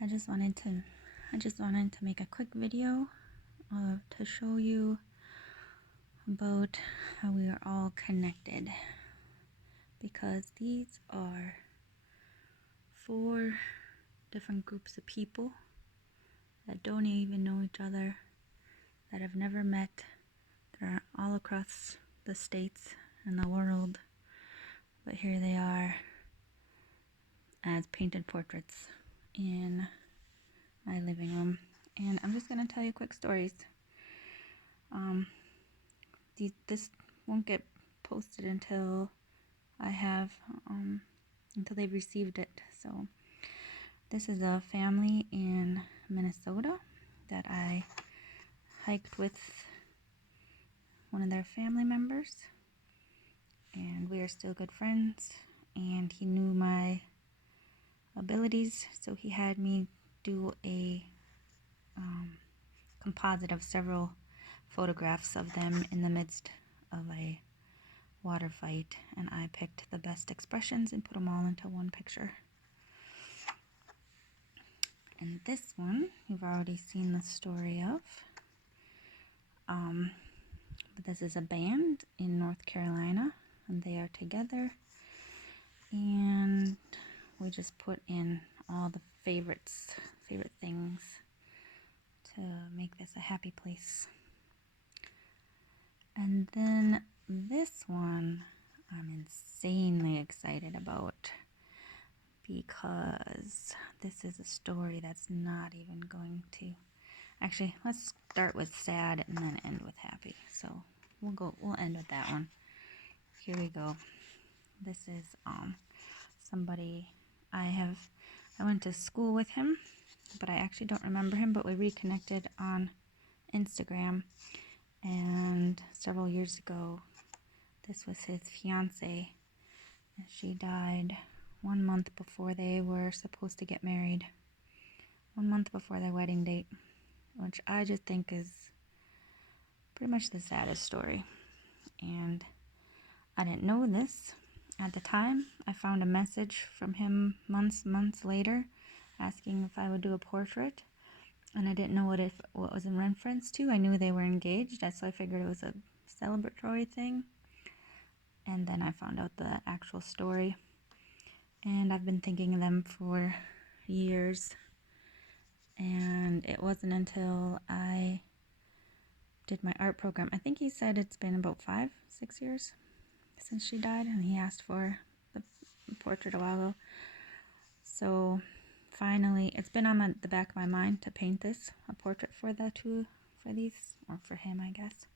I just wanted to make a quick video to show you about how we are all connected, because these are 4 different groups of people that don't even know each other, that have never met. They're all across the states and the world, but here they are as painted portraits in my living room. And I'm just going to tell you quick stories. This won't get posted until until they've received it. So this is a family in Minnesota that I hiked with one of their family members, and we are still good friends, and he knew my abilities, so he had me do a composite of several photographs of them in the midst of a water fight, and I picked the best expressions and put them all into one picture. And this one you've already seen the story of, but this is a band in North Carolina, and they are together, and we just put in all the favorite things to make this a happy place. And then this one I'm insanely excited about, because this is a story that's not even going to... Actually, let's start with sad and then end with happy. So we'll end with that one. Here we go. This is somebody I went to school with him, but I actually don't remember him, but we reconnected on Instagram, and several years ago, this was his fiance, and she died 1 month before they were supposed to get married, 1 month before their wedding date, which I just think is pretty much the saddest story. And I didn't know this at the time. I found a message from him months later asking if I would do a portrait, and I didn't know what was in reference to. I knew they were engaged, so I figured it was a celebratory thing. And then I found out the actual story, and I've been thinking of them for years. And it wasn't until I did my art program, I think he said it's been about 5-6 years since she died, and he asked for the portrait a while ago. So finally, it's been on the back of my mind to paint a portrait for these, or for him, I guess.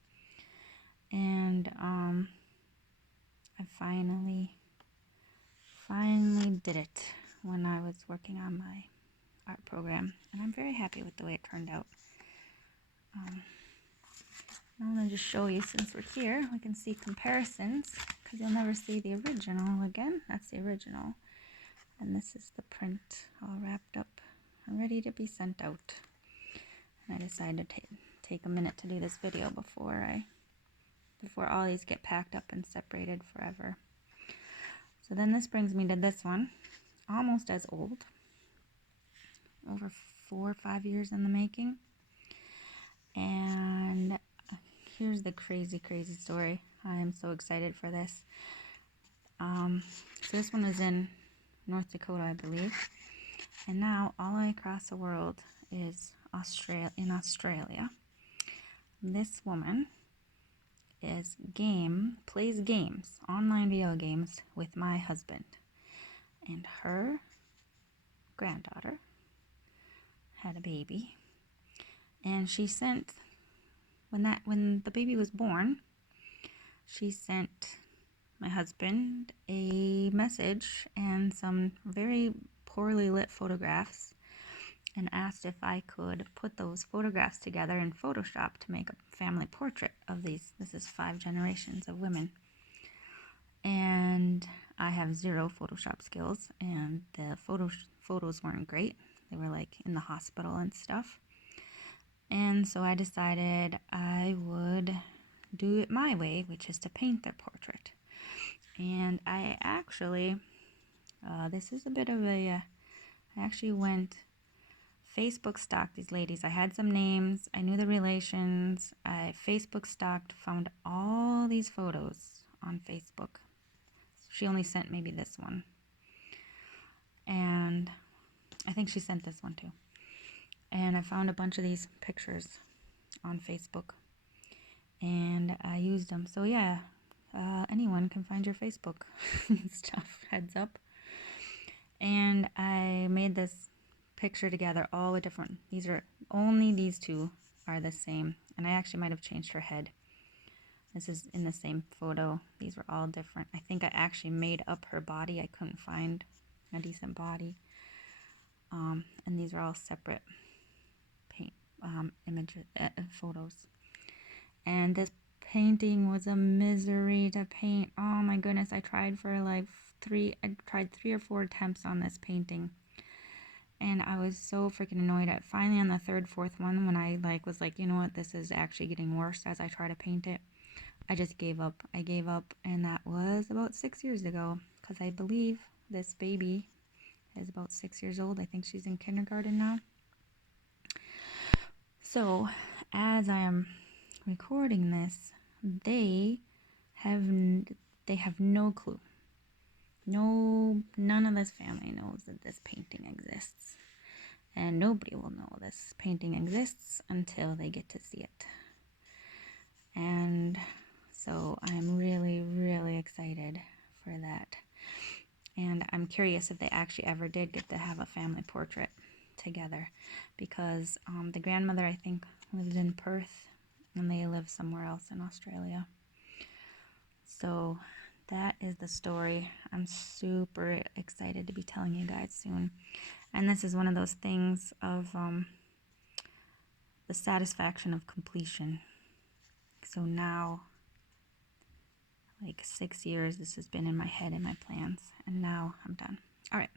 And I finally did it when I was working on my art program, and I'm very happy with the way it turned out. I want to just show you, since we're here, we can see comparisons, because you'll never see the original again. That's the original, and this is the print all wrapped up and ready to be sent out. And I decided to take a minute to do this video before all these get packed up and separated forever. So then this brings me to this one, almost as old, over 4 or 5 years in the making. And here's the crazy story. I am so excited for this. So this one is in North Dakota, I believe, and now all the way across the world is in Australia. This woman plays games, online video games, with my husband, and her granddaughter had a baby, and she sent, when the baby was born, she sent my husband a message and some very poorly lit photographs, and asked if I could put those photographs together in Photoshop to make a family portrait of these. This is 5 generations of women, and I have 0 Photoshop skills, and the photos weren't great. They were like in the hospital and stuff. And so I decided I would do it my way, which is to paint their portrait. And I actually, this is a bit of I actually went Facebook stalked these ladies. I had some names. I knew the relations. I Facebook stalked, found all these photos on Facebook. She only sent maybe this one. And I think she sent this one too. And I found a bunch of these pictures on Facebook. And I used them. So yeah, anyone can find your Facebook stuff. Heads up. And I made this picture together, all the different, these are only these two are the same, and I actually might have changed her head. This is in the same photo. These were all different. I think I actually made up her body. I couldn't find a decent body, and these are all separate paint images, photos. And this painting was a misery to paint. Oh my goodness, I tried for like three or four attempts on this painting. And I was so freaking annoyed at finally on the third, fourth one when I was like, you know what, this is actually getting worse as I try to paint it. I just gave up. I gave up, and that was about 6 years ago, because I believe this baby is about 6 years old. I think she's in kindergarten now. So as I am recording this, they have no clue. None of this family knows that this painting exists. And nobody will know this painting exists until they get to see it. And so I'm really, really excited for that. And I'm curious if they actually ever did get to have a family portrait together, because the grandmother, I think, lived in Perth, and they live somewhere else in Australia. So that is the story. I'm super excited to be telling you guys soon. And this is one of those things of the satisfaction of completion. So now, 6 years, this has been in my head and my plans, and now I'm done. All right.